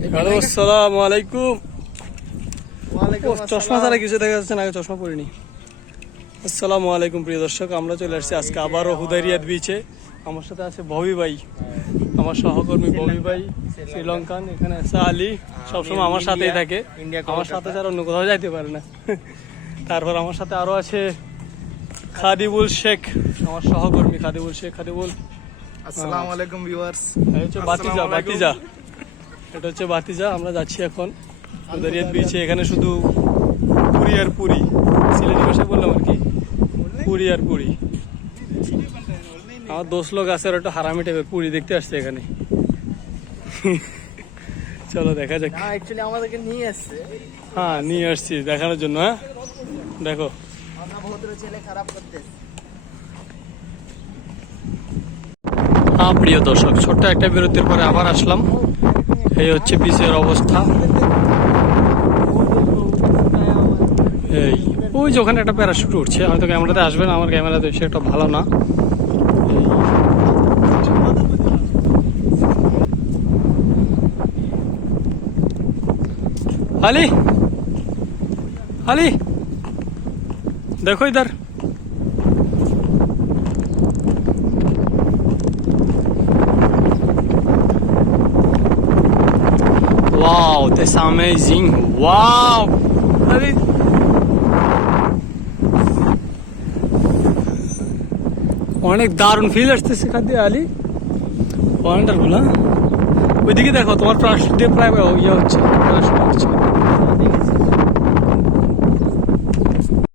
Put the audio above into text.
Hello, আসসালামু আলাইকুম। চশমা ছাড়া কিছু দেখা যাচ্ছে না, চশমা পরিনি। আসসালামু আলাইকুম প্রিয় দর্শক, আমরা চলে আসছি আজকে আবারও হুদাইরিয়াত বিচে। আমার সাথে আছে ববি ভাই, আমার সহকর্মী ববি ভাই, শ্রীলঙ্কান। এখানে আছে আলী, সবসময় আমার সাথেই থাকে, আমার সাথে ছাড়া অন্য কোথাও যাইতে পারে না। তারপর আমার সাথে আরো আছে খাদিবুল শেখ, আমার সহকর্মী খাদিবুল শেখ। খাদিবুল, আসসালামু আলাইকুম ভিউয়ার্স। এই হচ্ছে বাতিজা, বাতিজা, এটা হচ্ছে বাতিজা। আমরা যাচ্ছি এখন হুদাইরিয়াত বিচে। এখানে শুধু পুরি আর পুরি, সিলেটি ভাষায় বললাম আর কি, পুরি আর পুরি। আমার দোস্ত লোক আছে, একটা হারামি টাইপের পুরি দেখতে আসছে এখানে। চলো দেখা যাক। অ্যাকচুয়ালি আমাদেরকে নিয়ে আসছে। হ্যাঁ, নিয়ে আসছি দেখানোর জন্য। হ্যাঁ দেখো, আমরা ভদ্র ছেলে খারাপ করতে। হ্যাঁ প্রিয় দর্শক, ছোট্ট একটা বিরতির পরে আবার আসলাম। এই হচ্ছে বিচের অবস্থা। এই ওই যে ওখানে একটা প্যারাশুট উঠছে, হয়তো ক্যামেরাতে আসবে না, আমার ক্যামেরাতে সে একটা ভালো না। আলী, আলী देखो इधर। Wow, that's amazing. Wow. अरे অনেক দারুণ ফিল আসতেছে খাদ্য আলী, ওয়ান্ডারফুল। হ্যাঁ, ওইদিকে দেখো, তোমার প্রায় ইয়ে হচ্ছে, প্যারাশুট হচ্ছে।